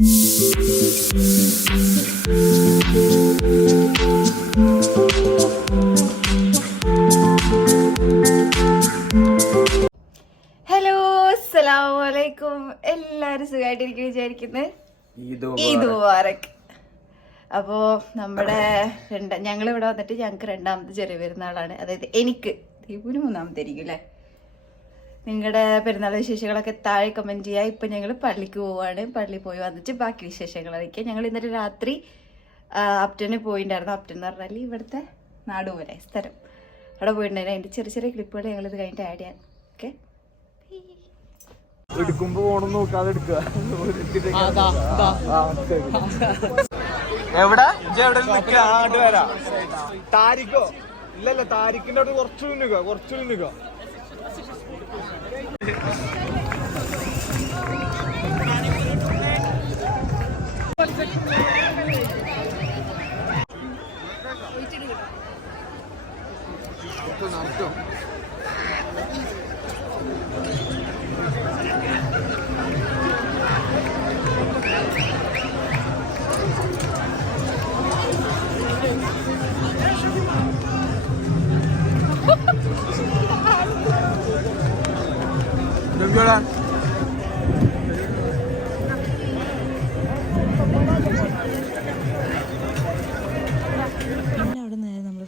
Hello, അസ്സലാമലൈക്കും. എല്ലാവരും സുഖമായിട്ടിരിക്കും വിചാരിക്കുന്നത്. ഈദ് മുബാറക്. അപ്പോൾ നമ്മുടെ ഞങ്ങളിവിടെ വന്നിട്ട് ഞങ്ങൾക്ക് രണ്ടാമത്തെ ചെറിയ പെരുന്നാളാണ്. അതായത് എനിക്ക് ദീപുവിന് മൂന്നാമത്തെ ആയിരിക്കും അല്ലേ. നിങ്ങളുടെ പെരുന്നാൾ വിശേഷങ്ങളൊക്കെ താഴെ കമൻറ്റ് ചെയ്യുക. ഇപ്പം ഞങ്ങൾ പള്ളിക്ക് പോവുകയാണ്. പള്ളിയിൽ പോയി വന്നിട്ട് ബാക്കി വിശേഷങ്ങൾ അറിയിക്കുക. ഞങ്ങൾ ഇന്നലെ രാത്രി അപ്റ്റന് പോയിട്ടുണ്ടായിരുന്നു. അപ്റ്റൻ എന്ന് പറഞ്ഞാൽ ഇവിടുത്തെ നാട് പോലെ സ്ഥലം. അവിടെ പോയിട്ടുണ്ടായിരുന്നു. അതിൻ്റെ ചെറിയ ചെറിയ ക്ലിപ്പുകൾ ഞങ്ങളിത് കഴിഞ്ഞിട്ട് ആഡ് ചെയ്യാം. ഓക്കെ, എടുക്കുമ്പോ ഓണം നോക്കാതെ എടുക്കുക. എവിടെ വരാ താരിക്കോ ഇല്ലല്ല, താരിക്കിന്റെ അവിടെ കുറച്ചുകൂടി നിൽക്കുക.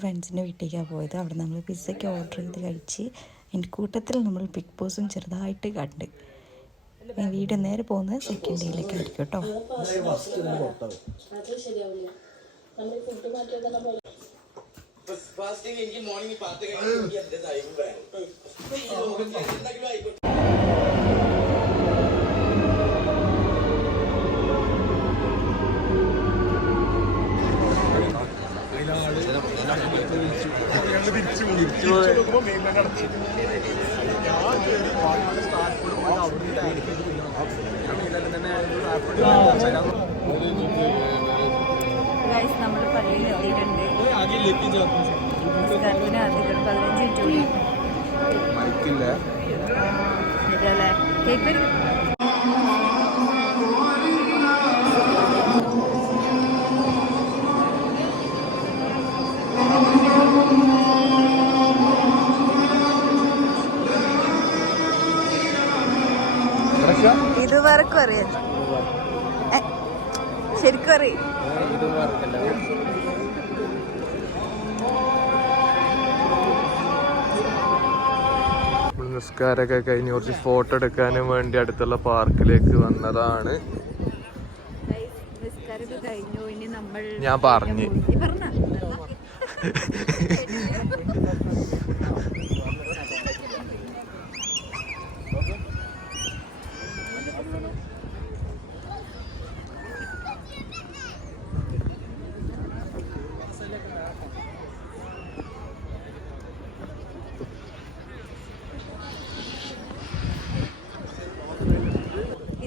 ഫ്രണ്ട്സിൻ്റെ വീട്ടിലേക്കാണ് പോയത്. അവിടെ നമ്മൾ പിസ്സയ്ക്ക് ഓർഡർ ചെയ്ത് കഴിച്ച് അതിൻ്റെ കൂട്ടത്തിൽ നമ്മൾ ബിഗ് ബോസും ചെറുതായിട്ട് കണ്ട്. വീട് നേരെ പോകുന്നത് സെക്കൻഡ് ഡേയിലേക്ക് ആയിരിക്കും കേട്ടോ. നമ്മൾ പള്ളിയിൽ എത്തിയിട്ടുണ്ട്. 15 മിനിറ്റ് കേക്ക്. ഇത് വറക്കും അറിയാം, ശരിക്കും അറിയാം. നിസ്കാരമൊക്കെ കഴിഞ്ഞ് കുറച്ച് ഫോട്ടോ എടുക്കാനും വേണ്ടി അടുത്തുള്ള പാർക്കിലേക്ക് വന്നതാണ്. ഞാൻ പറഞ്ഞു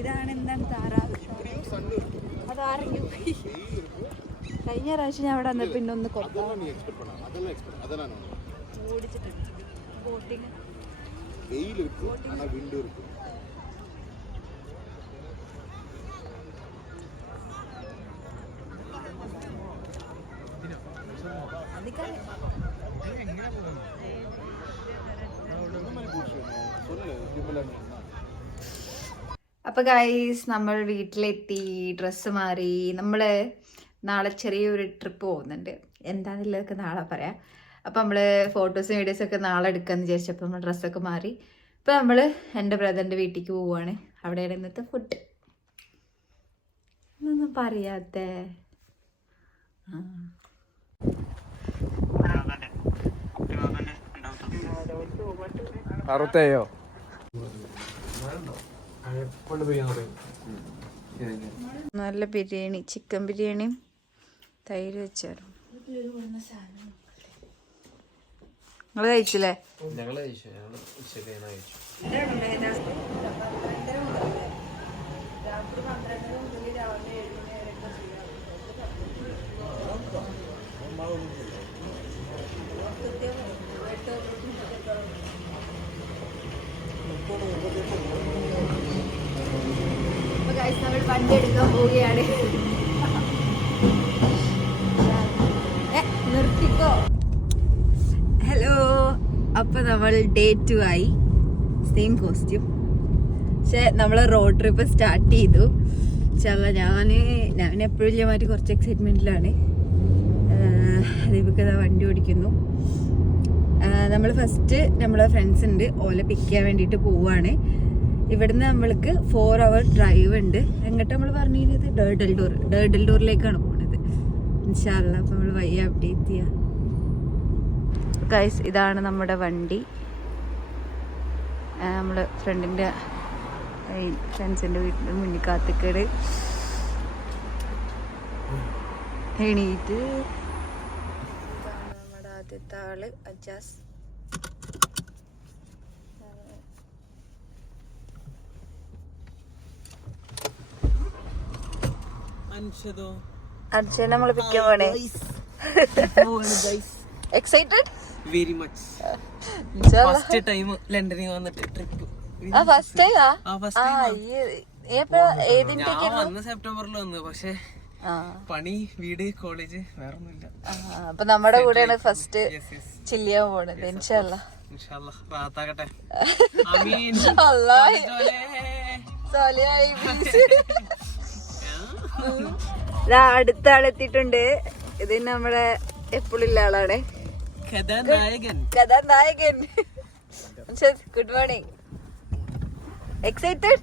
ഇതാണ് എന്താണ് താറാവ്. അതറിഞ്ഞു. കഴിഞ്ഞ പ്രാവശ്യം ഞാൻ അവിടെ വന്നപ്പോൾ പിന്നെ ഒന്ന് ഓടിച്ചിട്ടുണ്ട്. ബോട്ടിങ് അപ്പോൾ ഗൈസ്, നമ്മൾ വീട്ടിലെത്തി, ഡ്രസ്സ് മാറി. നമ്മൾ നാളെ ചെറിയൊരു ട്രിപ്പ് പോകുന്നുണ്ട്. എന്താണെന്നുള്ളതൊക്കെ നാളെ പറയാം. അപ്പോൾ നമ്മൾ ഫോട്ടോസും വീഡിയോസൊക്കെ നാളെ എടുക്കാമെന്ന് വിചാരിച്ചപ്പോൾ നമ്മൾ ഡ്രസ്സൊക്കെ മാറി. ഇപ്പോൾ നമ്മൾ എൻ്റെ ബ്രദറിൻ്റെ വീട്ടിലേക്ക് പോവുകയാണ്. അവിടെയാണ് ഇന്നത്തെ ഫുഡ്. ഒന്നും പറയാത്തേ. അറുപത്തേയോ നല്ല ബിരിയാണി, ചിക്കൻ ബിരിയാണിയും തൈര് വെച്ചായിരുന്നു. നിങ്ങൾ കഴിച്ചില്ലേ? ഞങ്ങൾ കഴിച്ചു. ഞങ്ങൾ ഉച്ചയ്ക്ക് കഴിച്ചു. നമ്മൾ വണ്ടി എടുക്കാൻ പോവുകയാണ്. നിർത്തിക്കോ. ഹലോ, അപ്പൊ നമ്മൾ ഡേ 2 ആയി. Same costume. പക്ഷെ നമ്മള് റോഡ് ട്രിപ്പ് സ്റ്റാർട്ട് ചെയ്തു. ഞാൻ എപ്പോഴും ഇല്ല മാറ്റി കുറച്ച് എക്സൈറ്റ്മെന്റിലാണ്. ദീപക് വണ്ടി ഓടിക്കുന്നു. നമ്മൾ ഫസ്റ്റ് നമ്മളെ ഫ്രണ്ട്സ് ഉണ്ട്, ഓലെ പിക്ക് ചെയ്യാൻ വേണ്ടിയിട്ട് പോവാണ്. ഇവിടുന്ന് നമ്മൾക്ക് 4 hour ഡ്രൈവ് ഉണ്ട്. എങ്ങോട്ട് നമ്മൾ പറഞ്ഞിരുന്നത് ഡേർഡൽഡോറിലേക്കാണ് പോകുന്നത്. ഇൻഷാ അല്ലാഹ്. അപ്പോൾ നമ്മൾ വയ്യ അപ്ഡേറ്റ് ചെയ്യാം. ഗൈസ്, ഇതാണ് നമ്മുടെ വണ്ടി. നമ്മൾ ഫ്രണ്ടിൻ്റെ ഫ്രണ്ട്സിൻ്റെ വീട്ടിൽ മുന്നിൽ കാത്തിക്കേട് എണീറ്റ്. നമ്മുടെ ആദ്യത്തെ ആള് അജാസ്. അർജുനെ നമ്മള് പിക്കാൻ പോണേ. Excited? Very much. First time ലണ്ടനിൽ വന്നിട്ട് ട്രിപ്പ്. ഫസ്റ്റ് ടൈമാ? വന്ന സെപ്റ്റംബറിൽ വന്നു. പക്ഷെ പണി, വീട്, കോളേജ്, വേറെ ഒന്നുമില്ല. അപ്പൊ നമ്മുടെ കൂടെയാണ് ഫസ്റ്റ് ചില്ലിയാൻ പോണത്. ഇൻഷാ അല്ലാഹ്. റാത്താകട്ടെ. അടുത്ത ആളെത്തിയിട്ടുണ്ട്. ഇത് നമ്മുടെ എപ്പോഴുള്ള ആളാണ്, കഥാനായകൻ. Good morning. എക്സൈറ്റഡ്?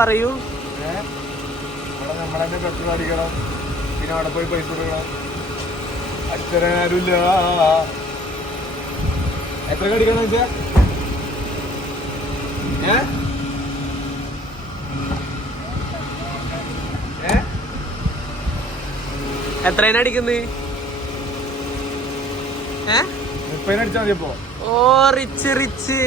പറയൂ. പിന്നെ അവിടെ പോയി പൈസ കൊടുക്കണം. അടിച്ചറിയാൻ ആരുമില്ല. എത്ര കടിക്കണം വെച്ചാ എത്രയാണ് അടിക്കുന്നത്? 30 അടിച്ചാൽ മതി. ഇപ്പോ ഓ റിച്ച് റിച്ച്.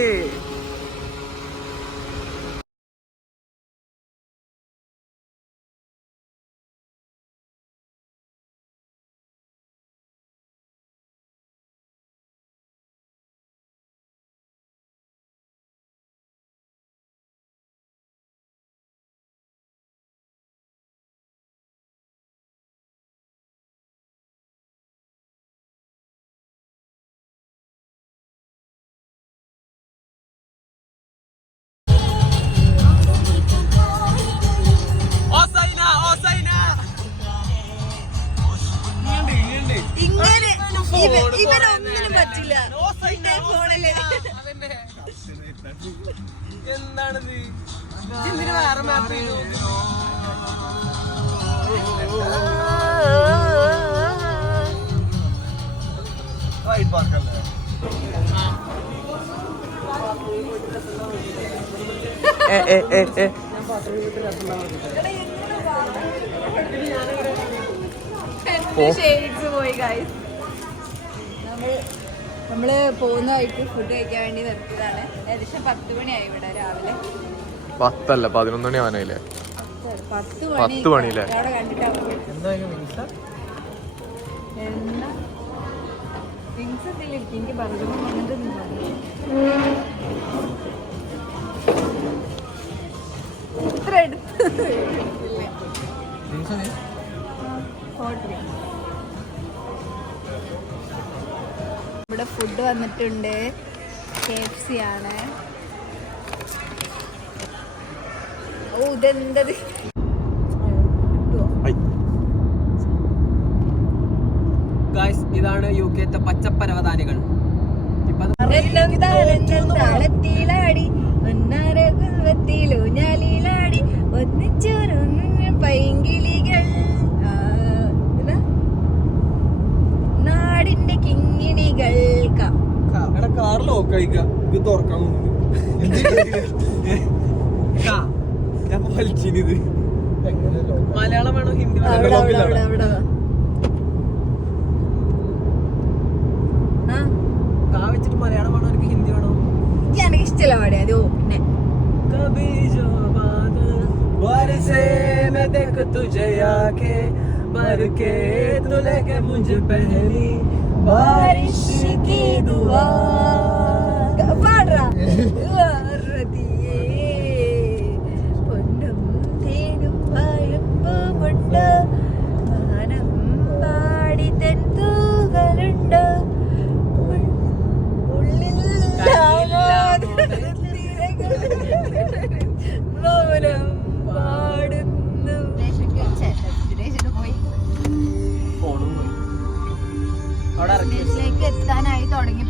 ഇങ്ങനെ ഇവരൊന്നിനും പറ്റില്ല. ഫോണില് എന്താണിത്? ഇതിന് വേറെ മാപ്പ് ചെയ്തു. ഷെയ്ഡ്സ് പോയി ഗൈസ്. നമ്മള് പോകുന്ന വഴിക്ക് ഫുഡ് കഴിക്കാൻ വേണ്ടി നിർത്തിയതാണ്. ഏകദേശം 10 മണിയായി ഇവിടെ രാവിലെ. 10 അല്ല 11 മണി ആവാനായില്ലേ? 10 മണിയില്ലേ? അവിടെ കണ്ടിട്ടാ എനിക്ക് ബർഗർ വന്നിട്ടൊന്നും ഇത്ര എടുത്ത് ഇവിടെ ഫുഡ് വന്നിട്ടുണ്ട്. KFC ആണ്. ഓ ഇതെന്തത്? ഇതാണ് യുകെത്തെ പച്ചപ്പരവതാനികൾ. താളത്തിലാടി ഒന്നാരൂഞ്ഞാലിലാടി ഒന്നിച്ചൊരു പൈങ്കിളികൾ നാടിന്റെ കിങ്ങിണികൾ. കാർ ലോക്ക് അയക്കാം. ഇത് തുറക്കാൻ ഞാൻ വലിച്ചിനിത്. മലയാളം വേണോ ഹിന്ദി വേണോ? അവിടെ കാ വെച്ചിട്ട് മലയാളം വേണോ എനിക്ക് ഹിന്ദി വേണോ? എനിക്ക് ഇഷ്ടമല്ല പാടിയ അത്. പിന്നെ बरसे मैं देख तुझे आके मर के तू लेके मुझे पहली बारिश की दुआ पाड़ रहा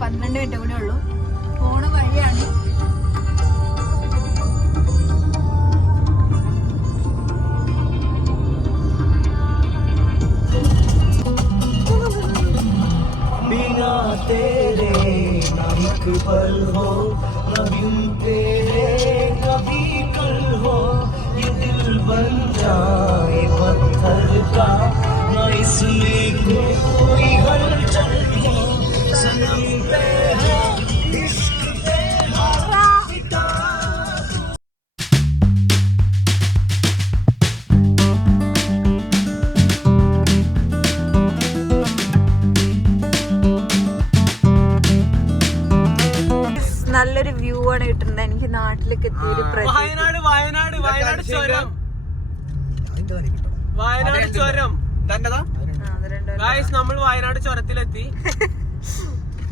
12 മിനിറ്റ് കൂടെ ഉള്ളൂ. പോണ വഴിയാണ്. बिना तेरे ना एक पल हो, न बिन तेरे कभी कल हो, ये दिल बन जाए पत्थर का, न इसमें कोई हलचल हो, सनम तेरा इश्क तेरा पिता. നല്ലൊരു വ്യൂ ആണ് കിട്ടുന്നത്. എനിക്ക് നാട്ടിലേക്ക് എത്തിയൊരു വയനാട് ചുരം. വയനാട് ചുരം നമ്മൾ വയനാട് ചുരത്തിലെത്തി.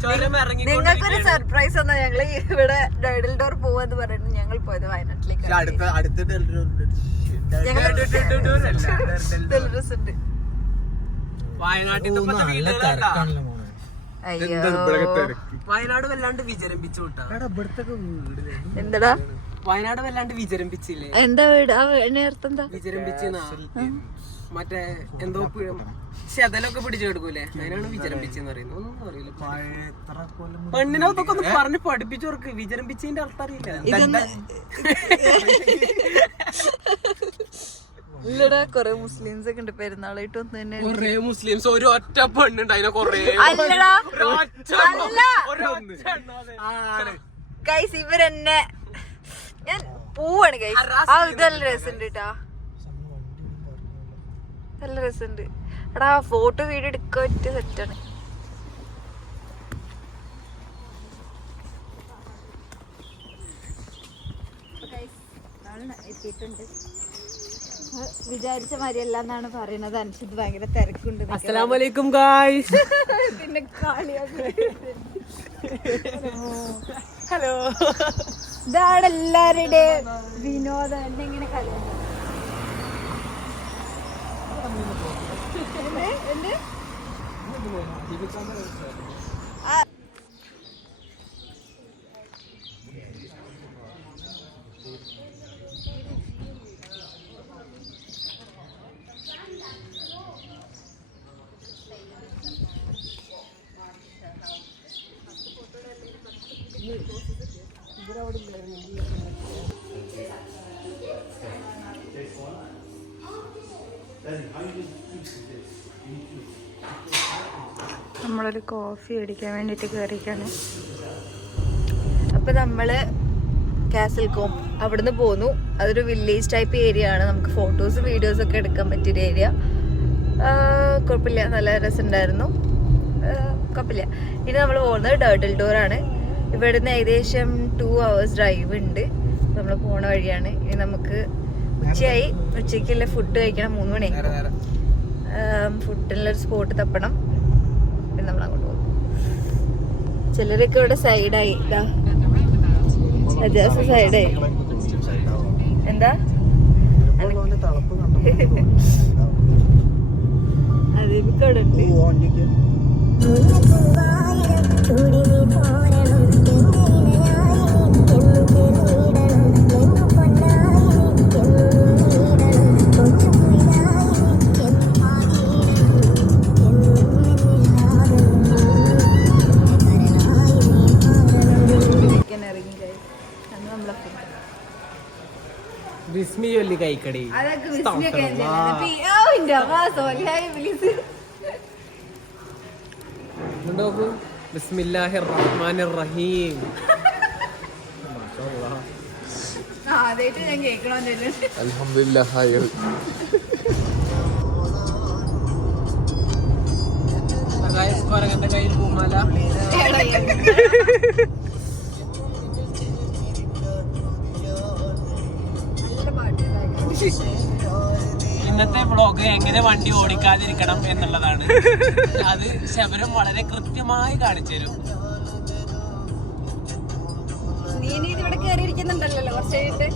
ചുരം ഇറങ്ങി. നിങ്ങൾക്കൊരു സർപ്രൈസ് എന്നാ ഞങ്ങള് ഇവിടെ ഡൈഡൽ ഡോർ പോവാന്ന് പറയുന്നത്. ഞങ്ങൾ പോയത് വയനാട്ടിലേക്ക്. വയനാട്ടിൽ വയനാട് വല്ലാണ്ട് വിചരമ്പിച്ചു വിട്ടാ. എന്താടാ വയനാട് വല്ലാണ്ട് വിചരമ്പിച്ചില്ലേ? എന്താ വീട് ആ നേരത്തെ എന്താ വിചരമ്പിച്ചെന്നാ മറ്റേ എന്തോ ശതലൊക്കെ പിടിച്ചു കൊടുക്കൂലേ, അതിനാണ് വിചരമ്പിച്ചെന്ന് പറയുന്നത്. ഒന്നും അറിയില്ല. പെണ്ണിനൊക്കെ ഒന്ന് പറഞ്ഞ് പഠിപ്പിച്ചു കൊടുക്ക്. വിചരമ്പിച്ചതിന്റെ അർത്ഥം അറിയില്ല. ഇല്ലടാ കൊറേ മുസ്ലിംസ് ഒക്കെ ഉണ്ട് പെരുന്നാളായിട്ട് ഒന്ന് തന്നെ. കൊറേ മുസ്ലിംസ് ഒരു ഒറ്റ പെണ്ണുണ്ട്. അതിനെ കൊറേ ഗൈസ് ഇവരെന്നെ ഞാൻ പോവാണ് ഗൈസ്. ആ ഇത് നല്ല രസമുണ്ട് കേട്ടാ, നല്ല രസമുണ്ട് എടാ. ഫോട്ടോ വീഡിയോ എടുക്കാൻ പറ്റിയ സെറ്റാണ്. എത്തിയിട്ടുണ്ട്. വിചാരിച്ച മാതിരിയല്ല എന്നാണ് പറയണത്. അനുഷത്ത് ഭയങ്കര തിരക്കുണ്ട്. അസ്സലാമലൈക്കും ഗായ്സ്. പിന്നെ കളിയാക്കി ഹലോ. ഇതാണ് എല്ലാവരുടെയും വിനോദം. എന്നെ ഇങ്ങനെ കളിയാക്കി. നമ്മളൊരു കോഫി അടിക്കാൻ വേണ്ടിയിട്ട് കയറിയിരിക്കാണ്. അപ്പം നമ്മൾ കാസൽകോം അവിടുന്ന് പോന്നു. അതൊരു വില്ലേജ് ടൈപ്പ് ഏരിയ ആണ്. നമുക്ക് ഫോട്ടോസ് വീഡിയോസ് ഒക്കെ എടുക്കാൻ പറ്റിയൊരു ഏരിയ. കുഴപ്പമില്ല, നല്ല രസമുണ്ടായിരുന്നു. കുഴപ്പമില്ല. ഇനി നമ്മൾ പോകുന്നത് ഡേർട്ടിൽ ഡോർ ആണ്. ഇവിടുന്ന് ഏകദേശം 2 hours ഡ്രൈവ് ഉണ്ട്. നമ്മൾ പോണ വഴിയാണ്. ഇനി നമുക്ക് ഉച്ചയായി. ഉച്ചയ്ക്കുള്ള ഫുഡ് കഴിക്കണം. 3 മണിയായി. ഫുഡിനുള്ളൊരു സ്പോട്ട് തപ്പണം. പിന്നെ നമ്മൾ അങ്ങോട്ട് പോകും. ചിലരൊക്കെ ഇവിടെ സൈഡായി. ഇതാ സൈഡായി. എന്താ അതിവിടെ ഉണ്ട്. ബിസ്മി ചൊല്ലി കൈക്കടി. ബിസ്മില്ലാഹിർ റഹ്മാനിർ റഹീം. ഞാൻ കേൾക്കണോ അൽഹംദുലില്ലാഹ്. കൊരങ്ങന്റെ കയ്യിൽ പൂമാല. ഇന്നത്തെ വ്ളോഗ് എങ്ങനെ വണ്ടി ഓടിക്കാതിരിക്കണം എന്നുള്ളതാണ്. അത് ശബരം വളരെ കൃത്യമായി കാണിച്ചു തരും. നീ ഇവിടെ കയറിയിരിക്കുന്നുണ്ടല്ലോ കുറച്ച് കഴിഞ്ഞിട്ട്.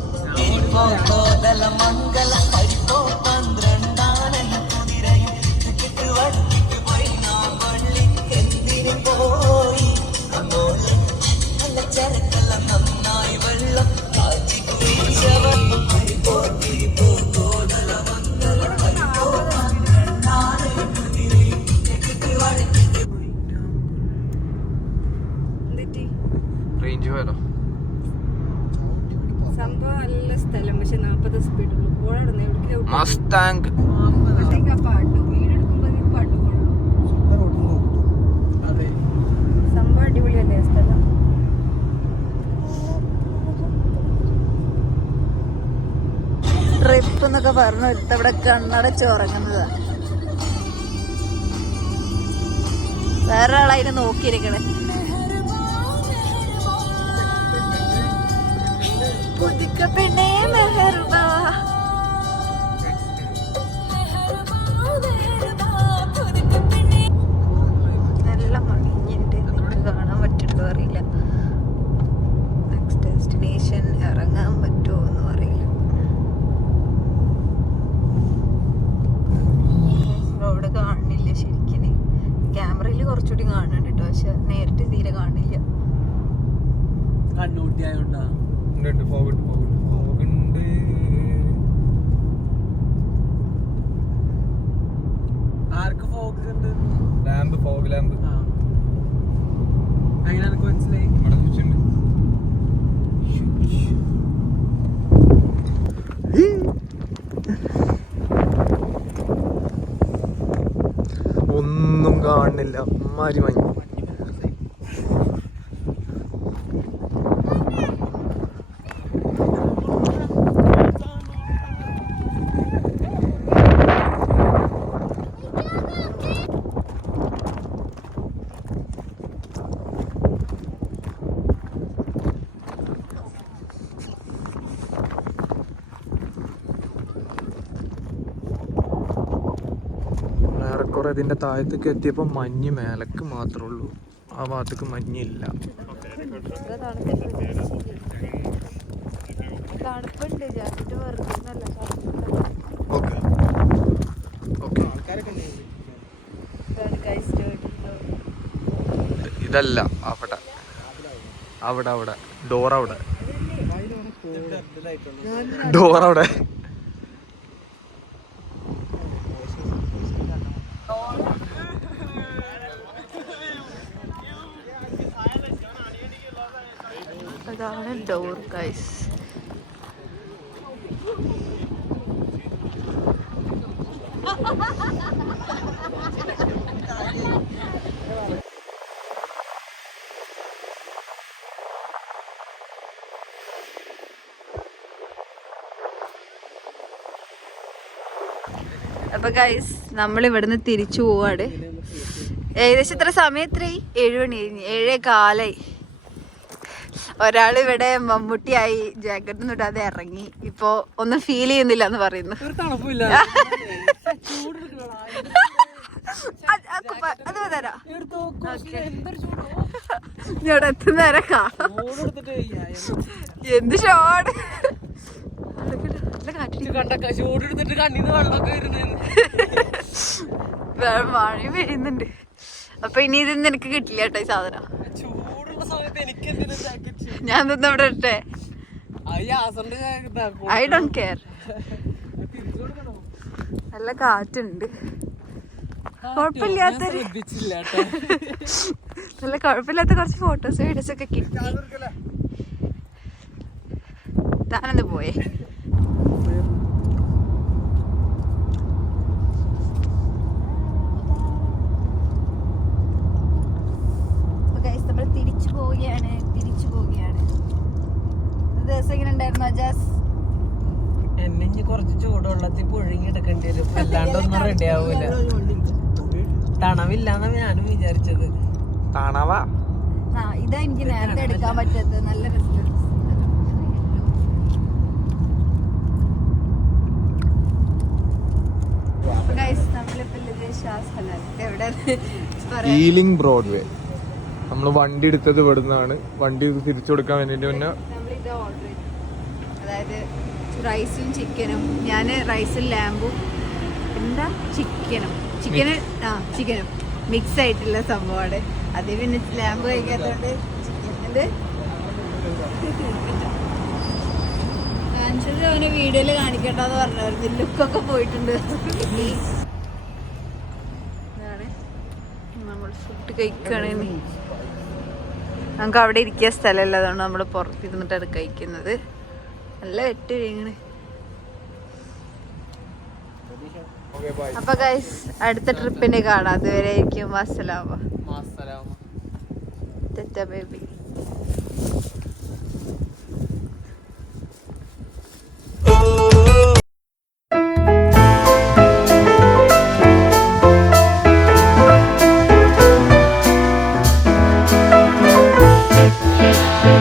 മസ്താങ്. സംഭവം അടിപൊളിയല്ലേ സ്ഥലം. ട്രിപ്പ് എന്നൊക്കെ പറഞ്ഞു ഇവിടെ കണ്ണടച്ച് ഉറങ്ങുന്നതാ. വേറെ ആളതിനെ നോക്കിയിരിക്കണേ. പുതുക്ക പെണ്ണേ മെഹർബാ. നല്ല മണിഞ്ഞിട്ട് നിങ്ങൾക്ക് കാണാൻ പറ്റുണ്ടോ അറിയില്ല. നെക്സ്റ്റ് ഡെസ്റ്റിനേഷൻ ഇറങ്ങാൻ പറ്റുമോ എന്നും അറിയില്ല. റോഡ് കാണുന്നില്ല ശരിക്കും. ക്യാമറയിൽ കുറച്ചുകൂടി കാണുന്നുണ്ട് കേട്ടോ, പക്ഷെ നേരിട്ട് തീരെ കാണില്ല. കണ്ണൂട്ടിയായോണ്ടാ ആർക്ക് ഫോഗ് ഉണ്ട്? Lamp, fog lamp. അങ്ങനെ എനിക്ക് മനസ്സിലായി. ഒന്നും കാണുന്നില്ല, അമ്മാരി മഞ്ഞ്. ഏറെക്കുറെ ഇതിന്റെ താഴത്തേക്ക് എത്തിയപ്പോ മഞ്ഞ് മേലക്ക് മാത്രമേ ഉള്ളൂ, ആ ഭാഗത്തേക്ക് മഞ്ഞില്ല. തണുപ്പുണ്ട്, ജാക്കറ്റ് വെറുതെ ഓക്കെ ഓക്കെ. ഇതല്ല, അവിടെ അവിടെ അവിടെ ഡോർ, അവിടെ ഡോർ, അവിടെ അതാണ് ഡോർ ഗൈസ്. അപ്പൊ ഗൈസ് നമ്മൾ ഇവിടുന്ന് തിരിച്ചു പോവാണ്. ഏകദേശം ഇത്ര സമയം എത്രയായി? 7 മണി കഴിഞ്ഞ്, 7:15. ഒരാൾ ഇവിടെ മമ്മൂട്ടിയായി ജാക്കറ്റ് ഇടാതെ ഇറങ്ങി. ഇപ്പൊ ഒന്നും ഫീൽ ചെയ്യുന്നില്ല എന്ന് പറയുന്നു. അത് തരാം, ഇവിടെ എത്തുന്നേരം കാണാം. എന്ത് ഷോട് മഴ പെയ്യുന്നുണ്ട്. അപ്പൊ ഇനി ഇതൊന്നും എനിക്ക് കിട്ടില്ല കേട്ടോ ഈ സാധനം. ഞാൻ തന്നെ ഇവിടെ ഇട്ടെ. I don't care. നല്ല കാറ്റുണ്ട്, കുഴപ്പമില്ലാത്തൊരു നല്ല കുഴപ്പമില്ലാത്ത കുറച്ച് ഫോട്ടോസ് വീഡിയോസ് ഒക്കെ കിട്ടി. താനൊന്ന് പോയേ. നമ്മൾ തിരിച്ചു പോവുകയാണ്. ദിവസം എങ്ങനെ ഉണ്ടായിരുന്നു അജാസ്? എന്നെ ഇനി കുറച്ച് ചൂടുവെള്ളത്തിൽ പുഴുങ്ങി എടുക്കേണ്ടി വരും, അല്ലാണ്ടൊന്നും റെഡി ആവൂല. തണവില്ലാന്നാ ഞാനും വിചാരിച്ചത്. തണവാ? ഇതാ എനിക്ക് നേരത്തെ എടുക്കാൻ പറ്റാത്തത്. നല്ല രസം. Healing Broadway. നമ്മള് വണ്ടി എടുത്തത് ഇവിടുന്നാണ്. വണ്ടി തിരിച്ചു കൊടുക്കാൻ വേണ്ടിട്ട് പിന്നെ അതായത് റൈസും ചിക്കനും. ഞാൻ റൈസും ലാമ്പും എന്താ ചിക്കനും മിക്സ് ആയിട്ടുള്ള സംഭവമാണ്. അത് പിന്നെ ലാമ്പ് കഴിക്കാത്തതുകൊണ്ട് ചിക്കൻ്റെ കാണിച്ചത് അവനെ വീഡിയോയിൽ കാണിക്കണ്ടെന്ന് പറഞ്ഞായിരുന്നു. ലുക്കൊക്കെ പോയിട്ടുണ്ട്. നമ്മൾ ഫുഡ് കഴിക്കുകയാണെങ്കിൽ നമുക്ക് അവിടെ ഇരിക്കുക സ്ഥലമല്ല, അതുകൊണ്ട് നമ്മൾ പുറത്തിരുന്നിട്ടാണ് കഴിക്കുന്നത്. നല്ല വെട്ട് വീങ്ങണ്. അപ്പൊ ഗൈസ് അടുത്ത ട്രിപ്പിന് കാണാം. അതുവരെ ആയിരിക്കും. അസ്സലാമ ബേബി.